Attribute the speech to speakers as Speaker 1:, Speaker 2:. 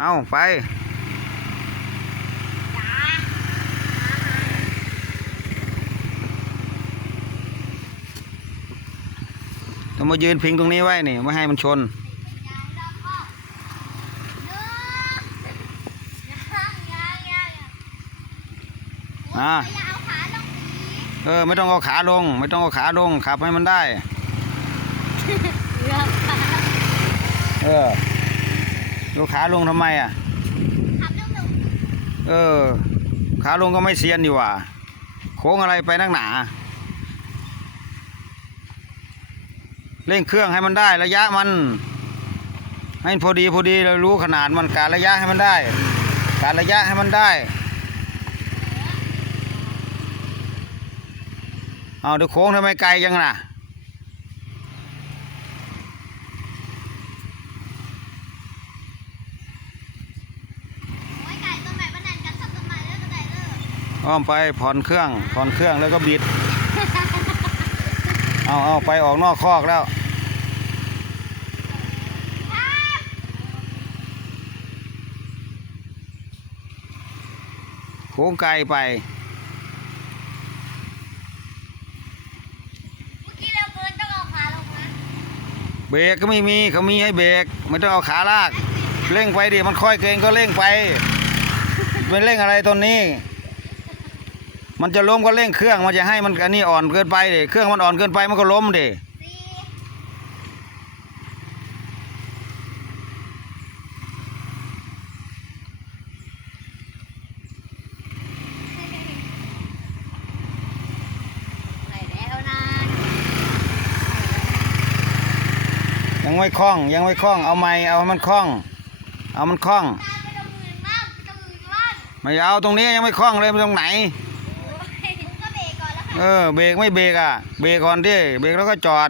Speaker 1: เอาไปต้องมายืนพิงตรงนี้ไว้นี่ไม่ให้มันชน
Speaker 2: ยางรอบพ่อเอยางยางยาง
Speaker 1: อ่า
Speaker 2: อย่าเอ
Speaker 1: อไม่ต้องเอาขาลง ไม่ต้องเอาขาลงขับให้มันได้
Speaker 2: เอ
Speaker 1: อ อเอาขาลงทำไมอะ เออ ขาลงก็ไม่เซียนดีว่า โค้งอะไรไปนักหนา เร่งเครื่องให้มันได้ระยะมัน ให้พอดีพอดีเรารู้ขนาดมันการระยะให้มันได้ การระยะให้มันได้ เอาเดี๋ยวโค้งทำไมไกลจังน่ะ
Speaker 2: ไว้ไก่ตัวใหม่บ้านนันกันสับตัวใหม่เลิกกันไหนเลิก
Speaker 1: อ้อมไปผ่อนเครื่องผ่อนเครื่องแล้วก็บิด เอาเอาไปออกนอกคอกแล้วโค้งไกลไป
Speaker 2: เมื่อกี้เราเกินต้องเอาขาลงนะ
Speaker 1: เบรกก็ไม่มีเขามีให้เบรกไม่ต้องเอาขาลาก เร่งไปดิมันค่อยเกินก็เร่งไปไปเร่งอะไรตอนนี้ มันจะล้มก็เร่งเครื่องมันจะให้มันอันนี้อ่อนเกินไปดิเครื่องมันอ่อนเกินไปมันก็ล้มดิ
Speaker 2: สี่ไหนแล้วนะ
Speaker 1: ยังไม่คล่องยังไม่คล่องเอาไม่เอาให้มันคล่อง เอามันคล่อง
Speaker 2: ตาไปตรงอื่นบ้างไปตรงอื่นบ้าง
Speaker 1: ไม่เอาตรงนี้ยังไม่คล่องเลยมันตรงไหน
Speaker 2: โอ้ยผมก็ เบรกก่อ
Speaker 1: อเบรกไม่เบรกอะเบรกก่อนดิเบรกแล้วก็จอด